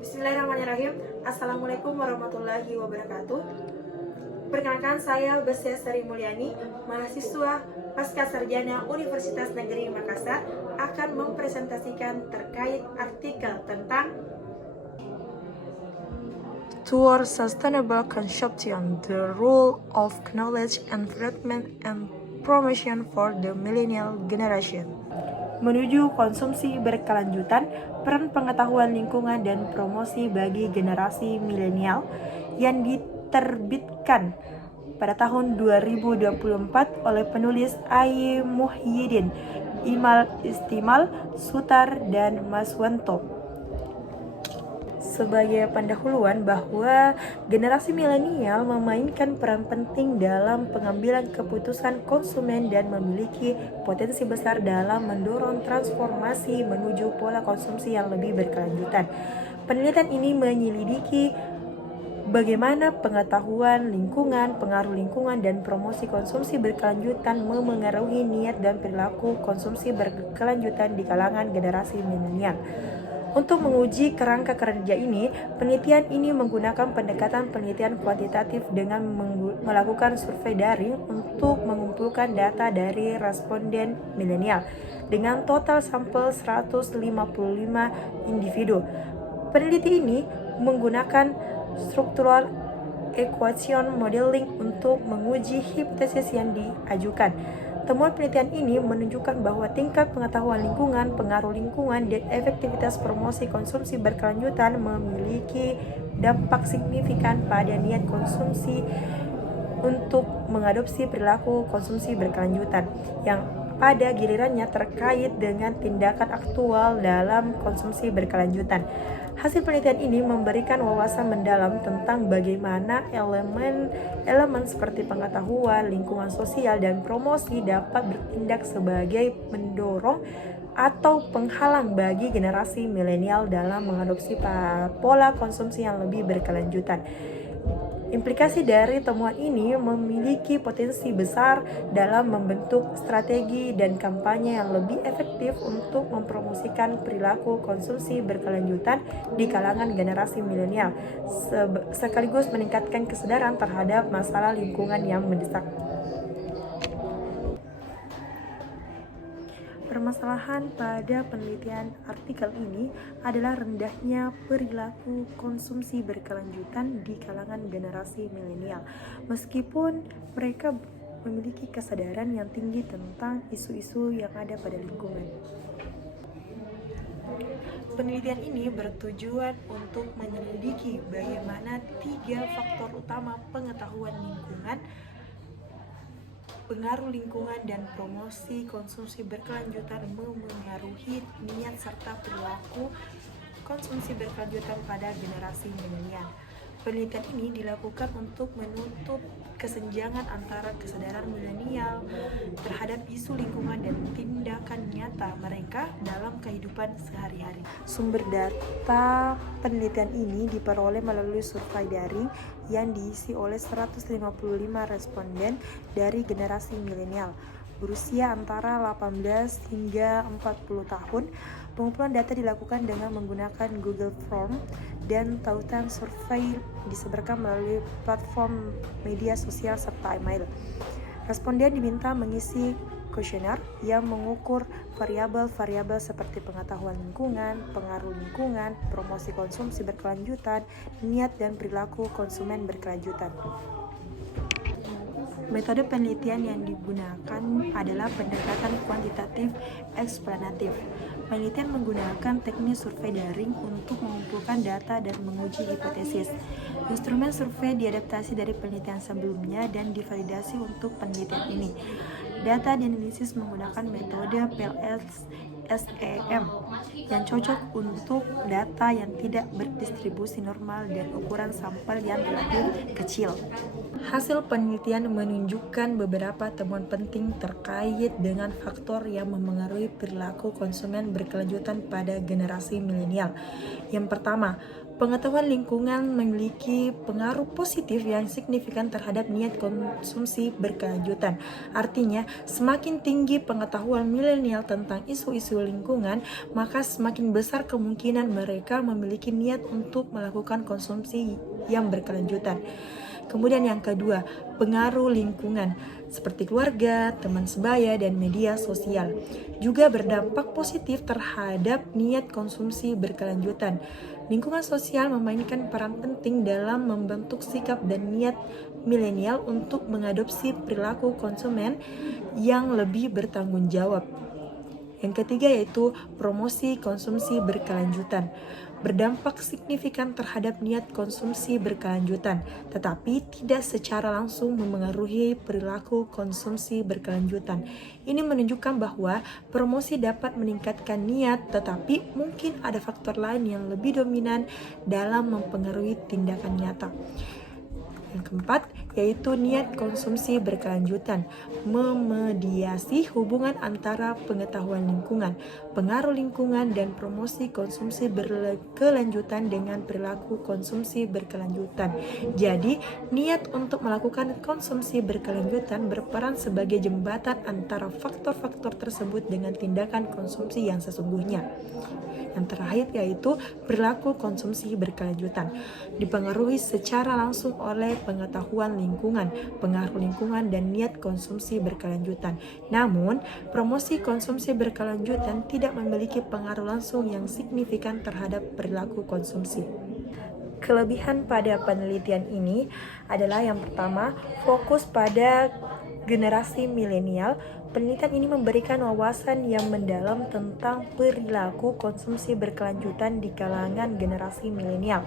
Bismillahirrahmanirrahim. Assalamualaikum warahmatullahi wabarakatuh. Perkenalkan, saya Besya Sari Mulyani, mahasiswa Pasca Sarjana Universitas Negeri Makassar, akan mempresentasikan terkait artikel tentang Towards Sustainable Consumption, the Role of Knowledge Environment and Promotion for the Millennial Generation. menuju konsumsi berkelanjutan, peran pengetahuan lingkungan dan promosi bagi generasi milenial yang diterbitkan pada tahun 2024 oleh penulis A.Y. Muhyiddin, Imal Istimal, Sutar, dan Maswanto. Sebagai pendahuluan bahwa generasi milenial memainkan peran penting dalam pengambilan keputusan konsumen dan memiliki potensi besar dalam mendorong transformasi menuju pola konsumsi yang lebih berkelanjutan. Penelitian ini menyelidiki bagaimana pengetahuan lingkungan, pengaruh lingkungan, dan promosi konsumsi berkelanjutan memengaruhi niat dan perilaku konsumsi berkelanjutan di kalangan generasi milenial. Untuk menguji kerangka kerja ini, penelitian ini menggunakan pendekatan penelitian kuantitatif dengan melakukan survei daring untuk mengumpulkan data dari responden milenial dengan total sampel 155 individu. Peneliti ini menggunakan structural equation modeling untuk menguji hipotesis yang diajukan. Temuan penelitian ini menunjukkan bahwa tingkat pengetahuan lingkungan, pengaruh lingkungan, dan efektivitas promosi konsumsi berkelanjutan memiliki dampak signifikan pada niat konsumsi untuk mengadopsi perilaku konsumsi berkelanjutan, yang pada gilirannya terkait dengan tindakan aktual dalam konsumsi berkelanjutan. Hasil penelitian ini memberikan wawasan mendalam tentang bagaimana elemen seperti pengetahuan, lingkungan sosial, dan promosi dapat bertindak sebagai pendorong atau penghalang bagi generasi milenial dalam mengadopsi pola konsumsi yang lebih berkelanjutan. Implikasi dari temuan ini memiliki potensi besar dalam membentuk strategi dan kampanye yang lebih efektif untuk mempromosikan perilaku konsumsi berkelanjutan di kalangan generasi milenial, sekaligus meningkatkan kesadaran terhadap masalah lingkungan yang mendesak. Permasalahan pada penelitian artikel ini adalah rendahnya perilaku konsumsi berkelanjutan di kalangan generasi milenial, meskipun mereka memiliki kesadaran yang tinggi tentang isu-isu yang ada pada lingkungan. Penelitian ini bertujuan untuk menyelidiki bagaimana 3 faktor utama pengetahuan lingkungan, pengaruh lingkungan, dan promosi konsumsi berkelanjutan memengaruhi niat serta perilaku konsumsi berkelanjutan pada generasi milenial. Penelitian ini dilakukan untuk menutup kesenjangan antara kesadaran milenial terhadap isu lingkungan dan tindakan nyata mereka dalam kehidupan sehari-hari. Sumber data penelitian ini diperoleh melalui survei daring yang diisi oleh 155 responden dari generasi milenial berusia antara 18 hingga 40 tahun. Pengumpulan data dilakukan dengan menggunakan Google Form dan tautan survei disebarkan melalui platform media sosial serta email. Responden diminta mengisi kuesioner yang mengukur variabel-variabel seperti pengetahuan lingkungan, pengaruh lingkungan, promosi konsumsi berkelanjutan, niat dan perilaku konsumen berkelanjutan. Metode penelitian yang digunakan adalah pendekatan kuantitatif eksplanatif. Penelitian menggunakan teknik survei daring untuk mengumpulkan data dan menguji hipotesis. Instrumen survei diadaptasi dari penelitian sebelumnya dan divalidasi untuk penelitian ini. Data dianalisis menggunakan metode PLS-SEM yang cocok untuk data yang tidak berdistribusi normal dan ukuran sampel yang relatif kecil. Hasil penelitian menunjukkan beberapa temuan penting terkait dengan faktor yang memengaruhi perilaku konsumen berkelanjutan pada generasi milenial. Yang pertama, pengetahuan lingkungan memiliki pengaruh positif yang signifikan terhadap niat konsumsi berkelanjutan. Artinya, semakin tinggi pengetahuan milenial tentang isu-isu isu lingkungan, maka semakin besar kemungkinan mereka memiliki niat untuk melakukan konsumsi yang berkelanjutan. Kemudian yang kedua, pengaruh lingkungan seperti keluarga, teman sebaya, dan media sosial juga berdampak positif terhadap niat konsumsi berkelanjutan. Lingkungan sosial memainkan peran penting dalam membentuk sikap dan niat milenial untuk mengadopsi perilaku konsumen yang lebih bertanggung jawab. Yang ketiga yaitu promosi konsumsi berkelanjutan. Berdampak signifikan terhadap niat konsumsi berkelanjutan, tetapi tidak secara langsung memengaruhi perilaku konsumsi berkelanjutan. Ini menunjukkan bahwa promosi dapat meningkatkan niat, tetapi mungkin ada faktor lain yang lebih dominan dalam mempengaruhi tindakan nyata. Yang keempat, yaitu niat konsumsi berkelanjutan, memediasi hubungan antara pengetahuan lingkungan, pengaruh lingkungan, dan promosi konsumsi berkelanjutan dengan perilaku konsumsi berkelanjutan. Jadi, niat untuk melakukan konsumsi berkelanjutan berperan sebagai jembatan antara faktor-faktor tersebut dengan tindakan konsumsi yang sesungguhnya. Yang terakhir yaitu perilaku konsumsi berkelanjutan, dipengaruhi secara langsung oleh pengetahuan lingkungan, pengaruh lingkungan, dan niat konsumsi berkelanjutan. Namun, promosi konsumsi berkelanjutan tidak memiliki pengaruh langsung yang signifikan terhadap perilaku konsumsi. Kelebihan pada penelitian ini adalah yang pertama, fokus pada generasi milenial. Penelitian ini memberikan wawasan yang mendalam tentang perilaku konsumsi berkelanjutan di kalangan generasi milenial,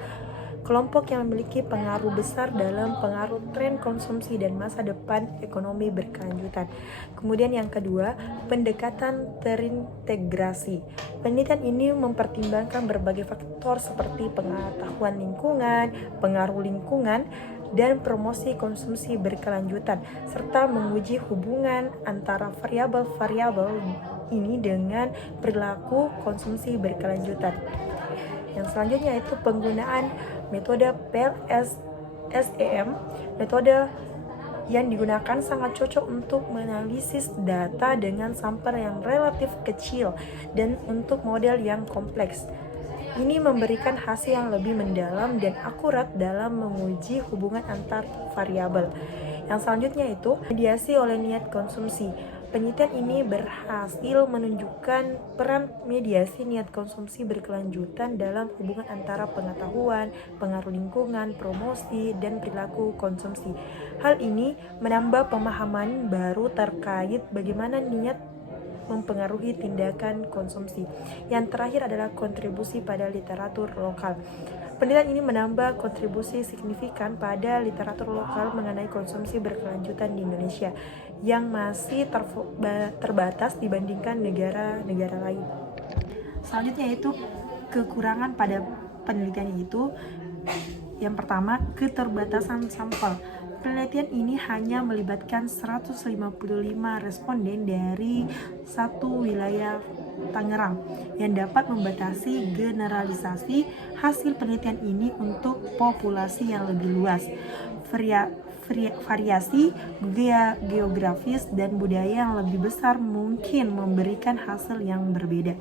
kelompok yang memiliki pengaruh besar dalam pengaruh tren konsumsi dan masa depan ekonomi berkelanjutan. Kemudian yang kedua, pendekatan terintegrasi. Penelitian ini mempertimbangkan berbagai faktor seperti pengetahuan lingkungan, pengaruh lingkungan, dan promosi konsumsi berkelanjutan, serta menguji hubungan antara variabel-variabel ini dengan perilaku konsumsi berkelanjutan. Yang selanjutnya yaitu penggunaan metode PLS-SEM. Metode yang digunakan sangat cocok untuk menganalisis data dengan sampel yang relatif kecil dan untuk model yang kompleks. Ini memberikan hasil yang lebih mendalam dan akurat dalam menguji hubungan antar variabel. Yang selanjutnya itu mediasi oleh niat konsumsi. Penelitian ini berhasil menunjukkan peran mediasi niat konsumsi berkelanjutan dalam hubungan antara pengetahuan, pengaruh lingkungan, promosi, dan perilaku konsumsi. Hal ini menambah pemahaman baru terkait bagaimana niat mempengaruhi tindakan konsumsi. Yang terakhir adalah kontribusi pada literatur lokal. Penelitian ini menambah kontribusi signifikan pada literatur lokal mengenai konsumsi berkelanjutan di Indonesia yang masih terbatas dibandingkan negara-negara lain. Selanjutnya yaitu kekurangan pada penelitian itu. Yang pertama, keterbatasan sampel. Penelitian ini hanya melibatkan 155 responden dari satu wilayah Tangerang yang dapat membatasi generalisasi hasil penelitian ini untuk populasi yang lebih luas. Variasi geografis dan budaya yang lebih besar mungkin memberikan hasil yang berbeda.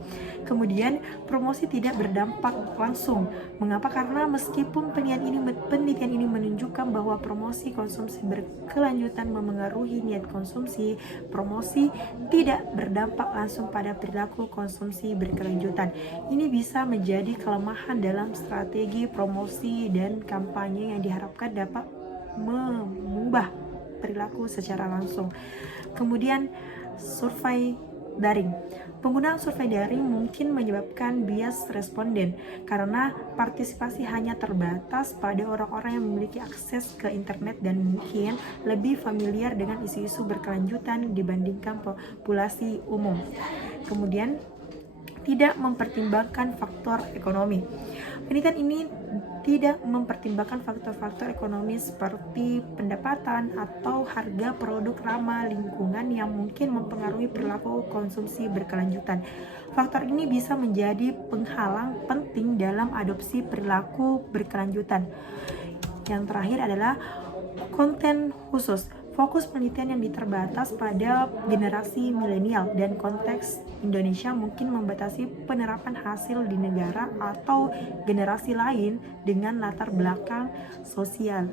Kemudian, promosi tidak berdampak langsung. Mengapa? Karena meskipun penelitian ini menunjukkan bahwa promosi konsumsi berkelanjutan memengaruhi niat konsumsi, promosi tidak berdampak langsung pada perilaku konsumsi berkelanjutan. Ini bisa menjadi kelemahan dalam strategi promosi dan kampanye yang diharapkan dapat mengubah perilaku secara langsung. Kemudian, survei daring. Penggunaan survei daring mungkin menyebabkan bias responden karena partisipasi hanya terbatas pada orang-orang yang memiliki akses ke internet dan mungkin lebih familiar dengan isu-isu berkelanjutan dibandingkan populasi umum. Kemudian, tidak mempertimbangkan faktor ekonomi. Penelitian ini tidak mempertimbangkan faktor-faktor ekonomi seperti pendapatan atau harga produk ramah lingkungan yang mungkin mempengaruhi perilaku konsumsi berkelanjutan. Faktor ini bisa menjadi penghalang penting dalam adopsi perilaku berkelanjutan. Yang terakhir adalah konten khusus. Fokus penelitian yang terbatas pada generasi milenial dan konteks Indonesia mungkin membatasi penerapan hasil di negara atau generasi lain dengan latar belakang sosial.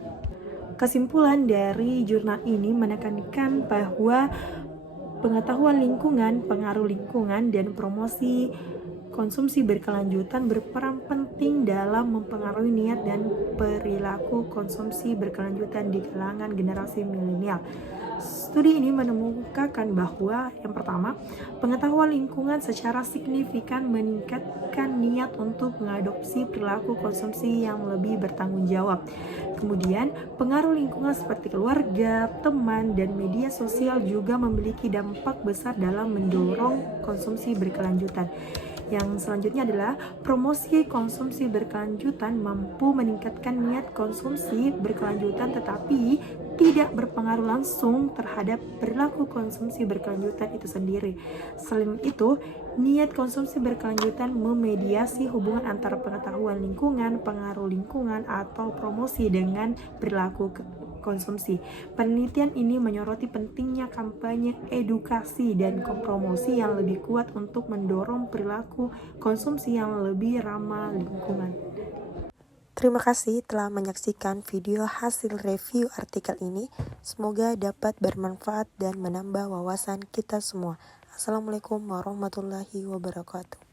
Kesimpulan dari jurnal ini menekankan bahwa pengetahuan lingkungan, pengaruh lingkungan, dan promosi konsumsi berkelanjutan berperan penting dalam mempengaruhi niat dan perilaku konsumsi berkelanjutan di kalangan generasi milenial. Studi ini menemukan bahwa yang pertama, pengetahuan lingkungan secara signifikan meningkatkan niat untuk mengadopsi perilaku konsumsi yang lebih bertanggung jawab. Kemudian, pengaruh lingkungan seperti keluarga, teman, dan media sosial juga memiliki dampak besar dalam mendorong konsumsi berkelanjutan. Yang selanjutnya adalah promosi konsumsi berkelanjutan mampu meningkatkan niat konsumsi berkelanjutan tetapi tidak berpengaruh langsung terhadap perilaku konsumsi berkelanjutan itu sendiri. Selain itu, niat konsumsi berkelanjutan memediasi hubungan antara pengetahuan lingkungan, pengaruh lingkungan, atau promosi dengan perilaku konsumsi. Penelitian ini menyoroti pentingnya kampanye edukasi dan promosi yang lebih kuat untuk mendorong perilaku konsumsi yang lebih ramah lingkungan. Terima kasih telah menyaksikan video hasil review artikel ini. Semoga dapat bermanfaat dan menambah wawasan kita semua. Assalamualaikum warahmatullahi wabarakatuh.